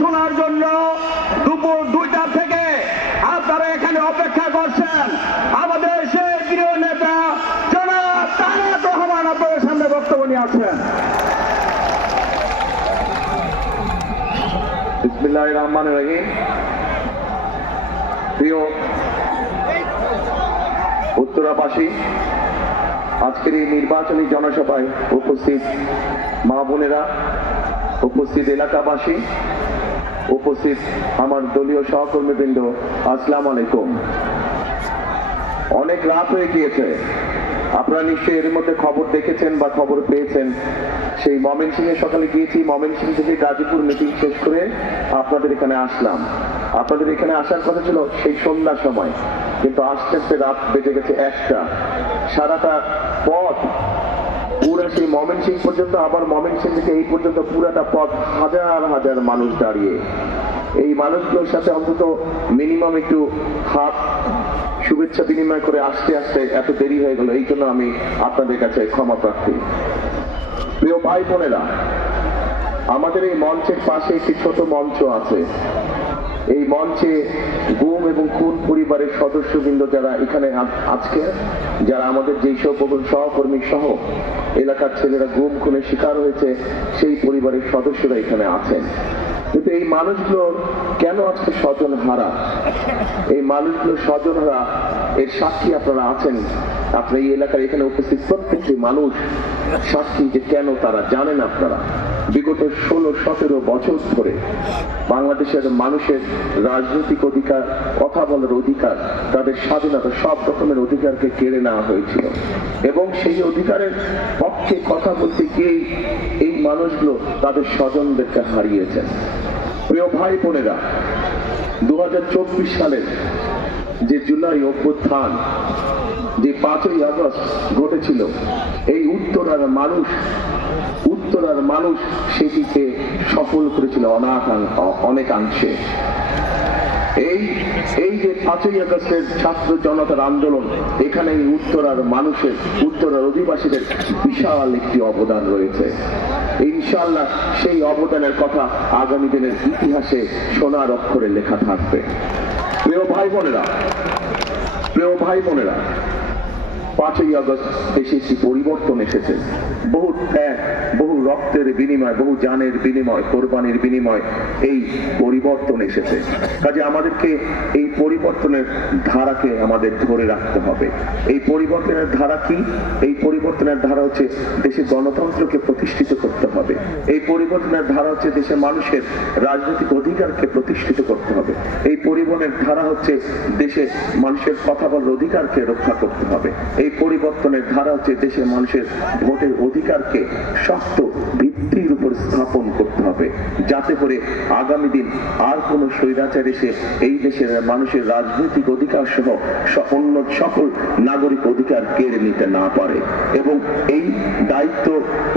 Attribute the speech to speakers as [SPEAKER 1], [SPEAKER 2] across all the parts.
[SPEAKER 1] শোনার জন্য দুপুর দুইটা থেকে আপনারা এখানে অপেক্ষা করছেন আমাদের সেই প্রিয় নেতা জনাব রহমান আপনাদের সামনে বক্তব্য নিয়ে আসছেন
[SPEAKER 2] রহমান রহিম প্রিয় উত্তরাবাসী আজকের এই নির্বাচনী জনসভায় উপস্থিত মা বোনেরা উপস্থিত এলাকাবাসী উপস্থিত আমার দলীয় সহকর্মী বৃন্দ আসসালাম আলাইকুম অনেক রাত হয়ে গিয়েছে আপনারা নিশ্চয়ই এর মধ্যে খবর দেখেছেন বা খবর পেয়েছেন সেই মমেন সিং এর সকালে গিয়েছি মমেন সিং থেকে গাজীপুর মিটিং শেষ করে আপনাদের এখানে আসলাম আপনাদের এখানে আসার কথা ছিল সেই সন্ধ্যার সময় কিন্তু আস্তে আস্তে রাত বেজে গেছে একটা সারাটা পথ সেই মমেন সিং পর্যন্ত আবার মমেন সিং থেকে এই পর্যন্ত পুরাটা পথ হাজার হাজার মানুষ দাঁড়িয়ে এই মানুষগুলোর সাথে অন্তত মিনিমাম একটু হাত শুভেচ্ছা বিনিময় করে আস্তে আস্তে এত দেরি হয়ে গেল এই জন্য আমি আপনাদের কাছে ক্ষমা প্রার্থী প্রিয় ভাই বোনেরা আমাদের এই মঞ্চের পাশে একটি ছোট মঞ্চ আছে এই মঞ্চে গুম এবং খুন পরিবারের সদস্যবৃন্দ যারা এখানে আজকে যারা আমাদের যেই সব সহকর্মী সহ এলাকার ছেলেরা গুম খুনে শিকার হয়েছে সেই পরিবারের সদস্যরা এখানে আছেন কিন্তু এই মানুষগুলো কেন আজকে স্বজন হারা এই মানুষগুলো স্বজনরা এর সাক্ষী আপনারা আছেন আপনার এই এলাকার এখানে উপস্থিত প্রত্যেকটি মানুষ সাক্ষী যে কেন তারা জানেন আপনারা বিগত ষোলো সতেরো বছর ধরে বাংলাদেশের মানুষের রাজনৈতিক অধিকার কথা বলার অধিকার তাদের স্বাধীনতা সব রকমের অধিকারকে কেড়ে নেওয়া হয়েছিল এবং সেই অধিকারের পক্ষে কথা বলতে গিয়েই এই মানুষগুলো তাদের স্বজনদেরকে হারিয়েছেন প্রিয় ভাই বোনেরা দু সালের যে জুলাই অভ্যুত্থান যে পাঁচই আগস্ট ঘটেছিল এই উত্তরার মানুষ মানুষ সেটিকে সফল করেছিল অনেকাংশে এই এই যে পাঁচই আগস্টের ছাত্র জনতার আন্দোলন এখানে উত্তরার মানুষের উত্তরার অধিবাসীদের বিশাল একটি অবদান রয়েছে ইনশাল্লাহ সেই অবদানের কথা আগামী দিনের ইতিহাসে সোনার অক্ষরে লেখা থাকবে প্রিয় ভাই বোনেরা প্রিয় ভাই বোনেরা পাঁচই আগস্ট দেশে একটি পরিবর্তন এসেছে বহু ত্যাগ বহু রক্তের বিনিময় বহু জানের বিনিময় কোরবানির বিনিময় এই পরিবর্তন এসেছে কাজে আমাদেরকে এই পরিবর্তনের ধারাকে আমাদের ধরে রাখতে হবে এই পরিবর্তনের ধারা কি এই পরিবর্তনের ধারা হচ্ছে দেশের গণতন্ত্রকে প্রতিষ্ঠিত করতে হবে এই পরিবর্তনের ধারা হচ্ছে দেশের মানুষের রাজনৈতিক অধিকারকে প্রতিষ্ঠিত করতে হবে এই পরিবহনের ধারা হচ্ছে দেশের মানুষের কথা বলার অধিকারকে রক্ষা করতে হবে এই পরিবর্তনের ধারা হচ্ছে দেশের মানুষের ভোটের অধিকারকে শক্ত ভিত্তির উপর স্থাপন করতে হবে যাতে করে আগামী দিন আর কোন স্বৈরাচার এসে এই দেশের মানুষের রাজনৈতিক অধিকার সহ অন্য সকল নাগরিক অধিকার কেড়ে নিতে না পারে এবং এই দায়িত্ব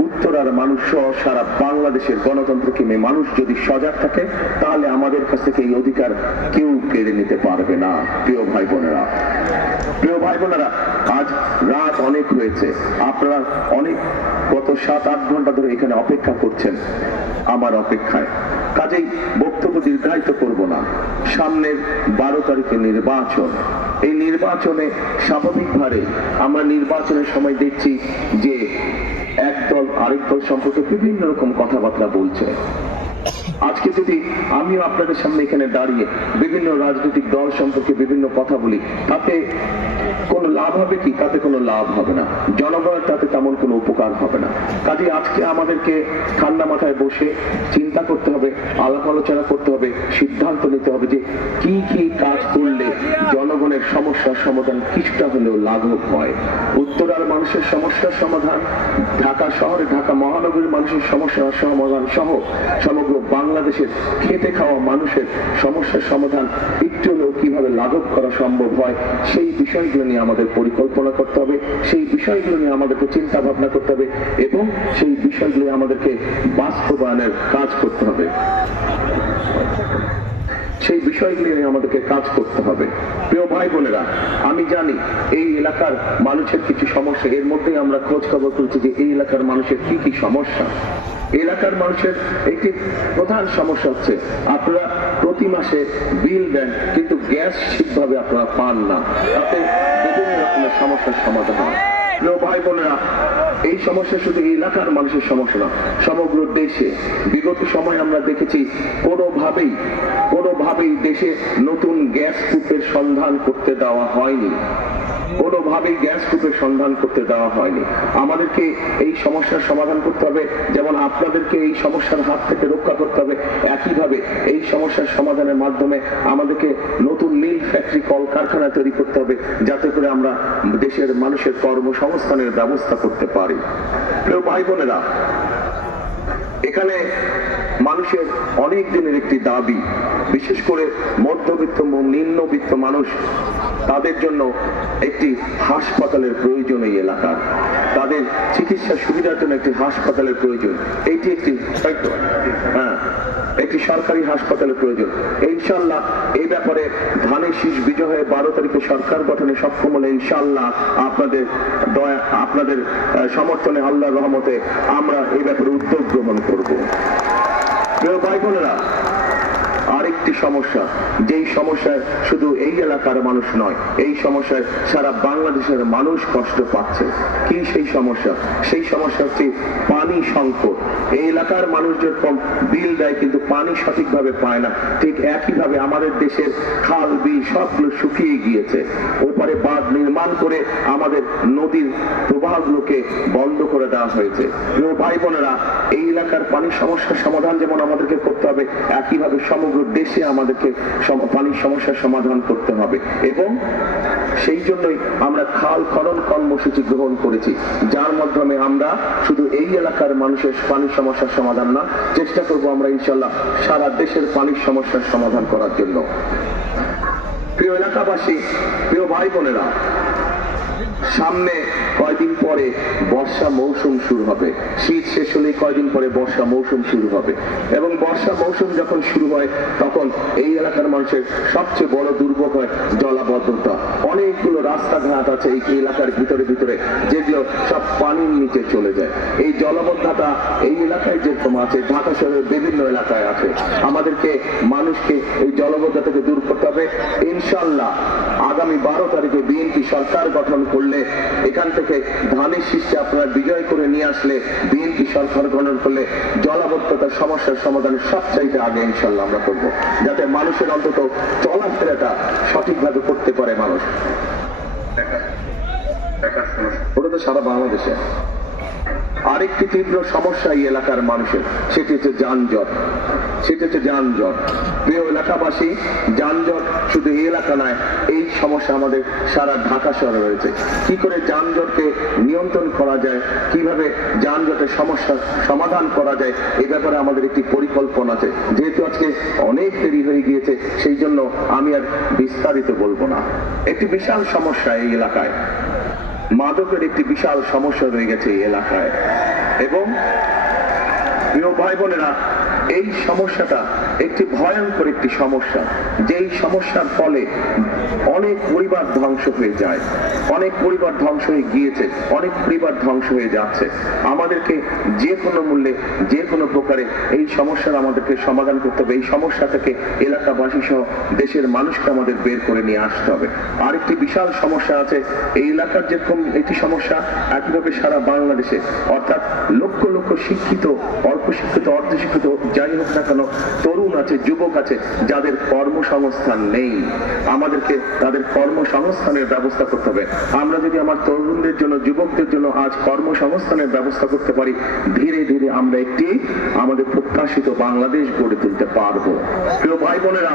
[SPEAKER 2] উত্তরার মানুষ সহ সারা বাংলাদেশের গণতন্ত্রকে নিয়ে মানুষ যদি সজাগ থাকে তাহলে আমাদের কাছ থেকে এই অধিকার কেউ কেড়ে নিতে পারবে না প্রিয় ভাই বোনেরা প্রিয় ভাই আজ রাত অনেক হয়েছে আপনারা অনেক গত সাত আট ঘন্টা ধরে এখানে অপেক্ষা করছেন আমার অপেক্ষায় কাজেই বক্তব্য দীর্ঘায়িত করব না সামনের বারো তারিখে নির্বাচন এই নির্বাচনে স্বাভাবিকভাবে আমরা নির্বাচনের সময় দেখছি যে একদল আরেক দল সম্পর্কে বিভিন্ন রকম কথাবার্তা বলছে আজকে যদি আমিও আপনাদের সামনে এখানে দাঁড়িয়ে বিভিন্ন রাজনৈতিক দল সম্পর্কে বিভিন্ন কথা বলি তাতে কোন লাভ হবে কি তাতে কোনো লাভ হবে না জনগণের তাতে তেমন কোনো উপকার হবে না কাজে আজকে আমাদেরকে ঠান্ডা মাথায় বসে চিন্তা করতে হবে আলাপ আলোচনা করতে হবে সিদ্ধান্ত নিতে হবে যে কি কি কাজ করলে জনগণের সমস্যার সমাধান কিছুটা হলেও লাঘব হয় উত্তরার মানুষের সমস্যার সমাধান ঢাকা শহরে ঢাকা মহানগরীর মানুষের সমস্যার সমাধান সহ সমগ্র বাংলাদেশের খেতে খাওয়া মানুষের সমস্যার সমাধান একটু হলেও কিভাবে লাঘব করা সম্ভব হয় সেই বিষয়গুলো নিয়ে আমাদের পরিকল্পনা করতে হবে সেই বিষয়গুলো নিয়ে আমাদেরকে চিন্তা ভাবনা করতে হবে এবং সেই বিষয়গুলো আমাদেরকে বাস্তবায়নের কাজ করতে হবে সেই বিষয়গুলি নিয়ে আমাদেরকে কাজ করতে হবে প্রিয় ভাই বোনেরা আমি জানি এই এলাকার মানুষের কিছু সমস্যা এর মধ্যেই আমরা খোঁজ খবর করছি যে এই এলাকার মানুষের কি কি সমস্যা এলাকার মানুষের একটি প্রধান সমস্যা হচ্ছে আপনারা প্রতি মাসে বিল দেন কিন্তু গ্যাস ঠিকভাবে আপনারা পান না তাতে বিভিন্ন রকমের সমস্যার সমাধান হয় ভাই বোনেরা এই সমস্যা শুধু এলাকার মানুষের সমস্যা না সমগ্র দেশে বিগত সময় আমরা দেখেছি কোনোভাবেই কোনোভাবেই দেশে নতুন গ্যাস কূপের সন্ধান করতে দেওয়া হয়নি কোনোভাবেই গ্যাস কূপের সন্ধান করতে দেওয়া হয়নি আমাদেরকে এই সমস্যার সমাধান করতে হবে যেমন আপনাদেরকে এই সমস্যার হাত থেকে রক্ষা করতে হবে একইভাবে এই সমস্যার সমাধানের মাধ্যমে আমাদেরকে নতুন মিল ফ্যাক্টরি কল কারখানা তৈরি করতে হবে যাতে করে আমরা দেশের মানুষের কর্মসংস্থানের ব্যবস্থা করতে পারি প্রিয় ভাই বোনেরা এখানে মানুষের অনেক দিনের একটি দাবি বিশেষ করে মধ্যবিত্ত নিম্নবিত্ত মানুষ তাদের জন্য একটি হাসপাতালের প্রয়োজন এই এলাকার তাদের চিকিৎসা সুবিধার জন্য একটি হাসপাতালের প্রয়োজন এইটি একটি হ্যাঁ একটি সরকারি হাসপাতালের প্রয়োজন ইনশাল্লাহ এই ব্যাপারে ধানের শীষ বিজয় হয়ে বারো তারিখে সরকার গঠনে সক্ষম হলে ইনশাল্লাহ আপনাদের দয়া আপনাদের সমর্থনে আল্লাহ রহমতে আমরা এই ব্যাপারে উদ্যোগ গ্রহণ করব প্রিয় ভাই বোনেরা আরেকটি সমস্যা যেই সমস্যায় শুধু এই এলাকার মানুষ নয় এই সমস্যায় সারা বাংলাদেশের মানুষ কষ্ট পাচ্ছে কি সেই সমস্যা সেই সমস্যা হচ্ছে পানি সংকট এই এলাকার মানুষ যেরকম বিল দেয় কিন্তু পানি সঠিকভাবে পায় না ঠিক একইভাবে আমাদের দেশের খাল বিল সবগুলো শুকিয়ে গিয়েছে ওপারে বাঁধ নির্মাণ করে আমাদের নদীর প্রবাহগুলোকে বন্ধ করে দেওয়া হয়েছে ভাই বোনেরা এই এলাকার পানির সমস্যার সমাধান যেমন আমাদেরকে করতে হবে একইভাবে সমগ্র দেশে আমাদেরকে পানির সমস্যার সমাধান করতে হবে এবং সেই জন্যই আমরা খাল খনন কর্মসূচি গ্রহণ করেছি যার মাধ্যমে আমরা শুধু এই এলাকার মানুষের পানির সমস্যার সমাধান না চেষ্টা করব আমরা ইনশাল্লাহ সারা দেশের পানির সমস্যার সমাধান করার জন্য প্রিয় এলাকাবাসী প্রিয় ভাই বোনেরা সামনে কয়দিন পরে বর্ষা মৌসুম শুরু হবে শীত শেষ হলে কয়দিন পরে বর্ষা মৌসুম শুরু হবে এবং বর্ষা মৌসুম যখন শুরু হয় তখন এই এলাকার মানুষের সবচেয়ে বড় দুর্ভোগ হয় জলাবদ্ধতা অনেকগুলো রাস্তাঘাট আছে এই এলাকার ভিতরে ভিতরে যেগুলো সব পানির নিচে চলে যায় এই জলাবদ্ধতা এই এলাকায় যেরকম আছে ঢাকা শহরের বিভিন্ন এলাকায় আছে আমাদেরকে মানুষকে এই জলবদ্ধতা থেকে দূর করতে হবে ইনশাল্লাহ আগামী বারো তারিখে বিএনপি সরকার গঠন করলে এখান থেকে ধানের শীর্ষে আপনারা বিজয় করে নিয়ে আসলে বিএনপি সরকার গঠন করলে জলাবদ্ধতার সমস্যার সমাধান সবচাইতে আগে ইনশাল্লাহ আমরা করব যাতে মানুষের অন্তত চলাফেরাটা সঠিকভাবে করতে পারে মানুষ ওটা তো সারা বাংলাদেশে আরেকটি তীব্র সমস্যা এই এলাকার মানুষের সেটি হচ্ছে যানজট সেটা হচ্ছে যানজট প্রিয় এলাকাবাসী যানজট শুধু এই এলাকা নয় এই সমস্যা আমাদের সারা ঢাকা শহরে রয়েছে কি করে যানজটকে নিয়ন্ত্রণ করা যায় কিভাবে যানজটের সমস্যা সমাধান করা যায় এ ব্যাপারে আমাদের একটি পরিকল্পনা আছে যেহেতু আজকে অনেক দেরি হয়ে গিয়েছে সেই জন্য আমি আর বিস্তারিত বলবো না একটি বিশাল সমস্যা এই এলাকায় মাদকের একটি বিশাল সমস্যা রয়ে গেছে এই এলাকায় এবং প্রিয় ভাই বোনেরা এই সমস্যাটা একটি ভয়ঙ্কর একটি সমস্যা যেই সমস্যার ফলে অনেক পরিবার ধ্বংস হয়ে যায় অনেক পরিবার ধ্বংস হয়ে গিয়েছে অনেক পরিবার ধ্বংস হয়ে যাচ্ছে আমাদেরকে যে কোনো মূল্যে যে কোনো প্রকারে এই সমস্যার আমাদেরকে সমাধান করতে হবে এই সমস্যা থেকে এলাকাবাসী সহ দেশের মানুষকে আমাদের বের করে নিয়ে আসতে হবে আরেকটি বিশাল সমস্যা আছে এই এলাকার যেরকম একটি সমস্যা একইভাবে সারা বাংলাদেশে অর্থাৎ লক্ষ লক্ষ শিক্ষিত অল্প শিক্ষিত অর্ধ শিক্ষিত যাই হোক না কেন তরুণ তরুণ আছে যুবক আছে যাদের কর্মসংস্থান নেই আমাদেরকে তাদের কর্মসংস্থানের ব্যবস্থা করতে হবে আমরা যদি আমার তরুণদের জন্য যুবকদের জন্য আজ কর্মসংস্থানের ব্যবস্থা করতে পারি ধীরে ধীরে আমরা একটি আমাদের প্রত্যাশিত বাংলাদেশ গড়ে তুলতে পারবো প্রিয় ভাই বোনেরা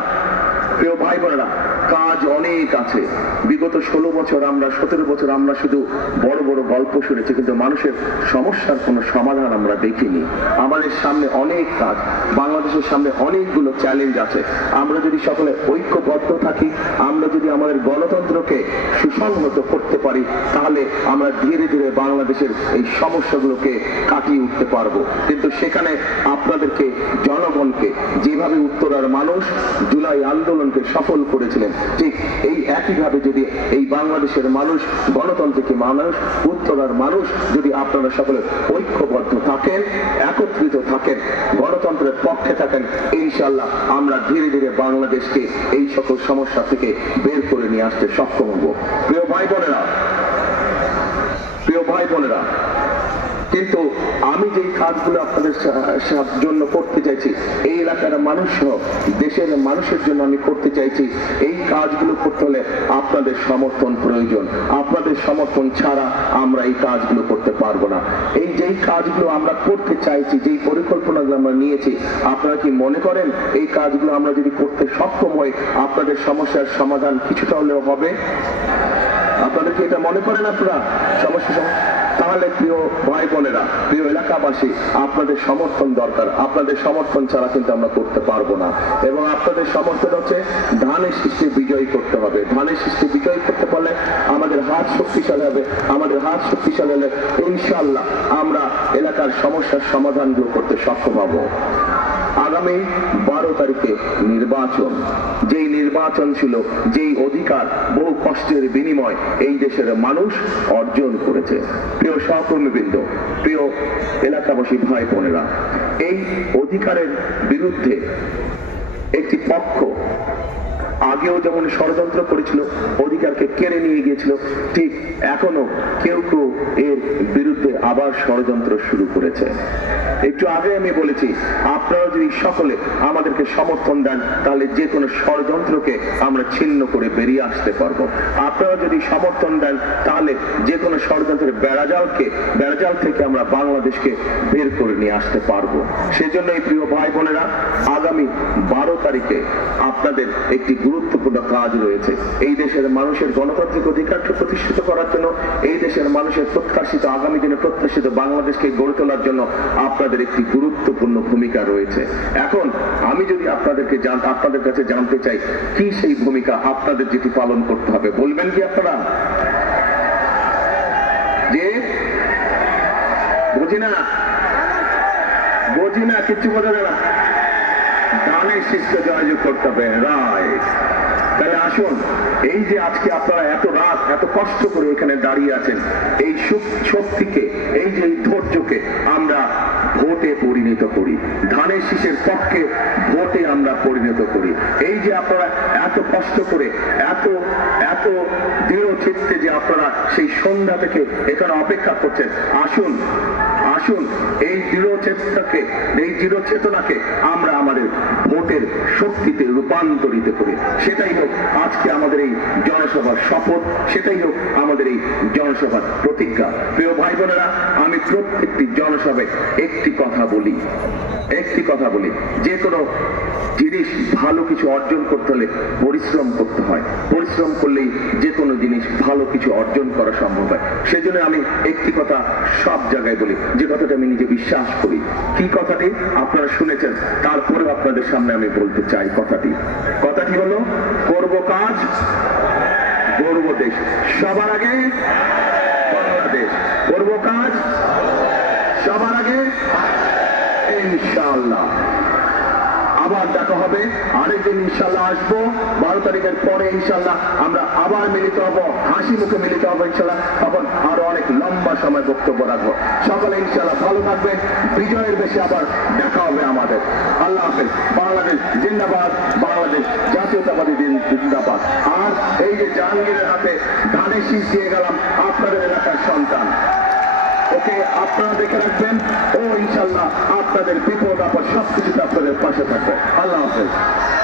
[SPEAKER 2] প্রিয় ভাই বোনেরা কাজ অনেক আছে বিগত ষোলো বছর আমরা সতেরো বছর আমরা শুধু বড় বড় গল্প শুনেছি কিন্তু মানুষের সমস্যার কোনো সমাধান আমরা দেখিনি আমাদের সামনে অনেক কাজ বাংলাদেশের সামনে অনেকগুলো চ্যালেঞ্জ আছে আমরা যদি সকলে ঐক্যবদ্ধ থাকি আমরা যদি আমাদের গণতন্ত্রকে সুসংহত করতে পারি তাহলে আমরা ধীরে ধীরে বাংলাদেশের এই সমস্যাগুলোকে কাটিয়ে উঠতে পারবো কিন্তু সেখানে আপনাদেরকে জনগণকে যেভাবে উত্তরার মানুষ জুলাই আন্দোলন আন্দোলনকে সফল করেছিলেন ঠিক এই একই ভাবে যদি এই বাংলাদেশের মানুষ গণতন্ত্রকে মানুষ উত্তরার মানুষ যদি আপনারা সকলে ঐক্যবদ্ধ থাকেন একত্রিত থাকেন গণতন্ত্রের পক্ষে থাকেন ইনশাল্লাহ আমরা ধীরে ধীরে বাংলাদেশকে এই সকল সমস্যা থেকে বের করে নিয়ে আসতে সক্ষম হব প্রিয় ভাই বোনেরা প্রিয় ভাই বোনেরা কিন্তু আমি যে কাজগুলো আপনাদের জন্য করতে চাইছি এই এলাকার মানুষ দেশের মানুষের জন্য আমি করতে চাইছি এই কাজগুলো করতে হলে আপনাদের সমর্থন প্রয়োজন আপনাদের সমর্থন ছাড়া আমরা এই কাজগুলো করতে পারবো না এই যেই কাজগুলো আমরা করতে চাইছি যেই পরিকল্পনাগুলো আমরা নিয়েছি আপনারা কি মনে করেন এই কাজগুলো আমরা যদি করতে সক্ষম হই আপনাদের সমস্যার সমাধান কিছুটা হলেও হবে আপনাদের কি এটা মনে করেন আপনারা সমস্যা তাহলে প্রিয় ভাই বোনেরা প্রিয় এলাকাবাসী আপনাদের সমর্থন দরকার আপনাদের সমর্থন ছাড়া কিন্তু আমরা করতে পারবো না এবং আপনাদের সমর্থন হচ্ছে ধানের সৃষ্টি বিজয়ী করতে হবে ধানের সৃষ্টি বিজয়ী করতে পারলে আমাদের হাত শক্তিশালী হবে আমাদের হাত শক্তিশালী হলে ইনশাল্লাহ আমরা এলাকার সমস্যার সমাধানগুলো করতে সক্ষম হবো আগামী বারো তারিখে নির্বাচন যেই নির্বাচন ছিল যেই অধিকার বহু কষ্টের বিনিময় এই দেশের মানুষ অর্জন করেছে প্রিয় সহকর্মীবৃন্দ প্রিয় এলাকাবাসী ভাই বোনেরা এই অধিকারের বিরুদ্ধে একটি পক্ষ আগেও যেমন ষড়যন্ত্র করেছিল অধিকারকে কেড়ে নিয়ে গিয়েছিল ঠিক এখনো কেউ কেউ এর আবার ষড়যন্ত্র শুরু করেছে একটু আগে আমি বলেছি আপনারা যদি সকলে আমাদেরকে সমর্থন দেন তাহলে যে কোনো ষড়যন্ত্রকে আমরা ছিন্ন করে বেরিয়ে আসতে পারব আপনারা যদি সমর্থন দেন তাহলে যে কোনো ষড়যন্ত্রের বেড়াজালকে বেড়াজাল থেকে আমরা বাংলাদেশকে বের করে নিয়ে আসতে পারবো সেজন্য এই প্রিয় ভাই বোনেরা আগামী বারো তারিখে আপনাদের একটি গুরুত্বপূর্ণ কাজ রয়েছে এই দেশের মানুষের গণতান্ত্রিক অধিকারকে প্রতিষ্ঠিত করার জন্য এই দেশের মানুষের প্রত্যাশিত আগামী দিনে প্রত্যাশিত স্বায়ত্তশাসিত বাংলাদেশকে গড়ে তোলার জন্য আপনাদের একটি গুরুত্বপূর্ণ ভূমিকা রয়েছে এখন আমি যদি আপনাদেরকে আপনাদের কাছে জানতে চাই কি সেই ভূমিকা আপনাদের যেটি পালন করতে হবে বলবেন কি আপনারা যে বুঝি না বুঝি না কিচ্ছু বোঝা যায় না গানের শিষ্ট জয়যোগ করতে হবে রায় আসুন এই যে আজকে আপনারা এত রাত এত কষ্ট করে এখানে দাঁড়িয়ে আছেন এই শক্তিকে এই যে ধৈর্যকে আমরা ভোটে পরিণত করি ধানের শীষের পক্ষে ভোটে আমরা পরিণত করি এই যে আপনারা এত কষ্ট করে এত এত দৃঢ় চিত্তে যে আপনারা সেই সন্ধ্যা থেকে এখানে অপেক্ষা করছেন আসুন আসুন এই দৃঢ় চেতনাকে এই দৃঢ় চেতনাকে আমরা আমাদের ভোটের শক্তিতে রূপান্তরিত করে সেটাই হোক আজকে আমাদের এই জনসভার শপথ সেটাই হোক আমাদের এই জনসভার প্রতিজ্ঞা প্রিয় ভাই বোনেরা আমি প্রত্যেকটি জনসভায় একটি কথা বলি একটি কথা বলি যে কোনো জিনিস ভালো কিছু অর্জন করতে হলে পরিশ্রম করতে হয় পরিশ্রম করলেই যে কোনো জিনিস ভালো কিছু অর্জন করা সম্ভব হয় সেজন্য আমি একটি কথা সব জায়গায় বলি যে কথাটা আমি নিজে বিশ্বাস করি কি কথাটি আপনারা শুনেছেন তারপরেও আপনাদের সামনে আমি বলতে চাই কথাটি কথাটি হলো করব কাজ গর্ব দেশ সবার আগে বাংলাদেশ করব কাজ সবার আগে ইনশাআল্লাহ আবার দেখা হবে আরেকদিন ইনশাল্লাহ আসবো বারো তারিখের পরে ইনশাল্লাহ আমরা আবার মিলিত হব হাসি মুখে মিলিত হবো ইনশাল্লাহ তখন আরো অনেক লম্বা সময় বক্তব্য রাখবো সকলে ইনশাল্লাহ ভালো থাকবেন বিজয়ের বেশি আবার দেখা হবে আমাদের আল্লাহ হাফেজ বাংলাদেশ জিন্দাবাদ বাংলাদেশ জাতীয়তাবাদী দিন জিন্দাবাদ আর এই যে জাহাঙ্গীরের হাতে ধানে শীষ দিয়ে গেলাম আপনাদের এলাকার সন্তান ওকে আপনারা দেখে রাখবেন ও ইনশাল্লাহ আপনাদের বিপদ আপনার সব কিছুতে আপনাদের পাশে থাকবে আল্লাহ হাফেজ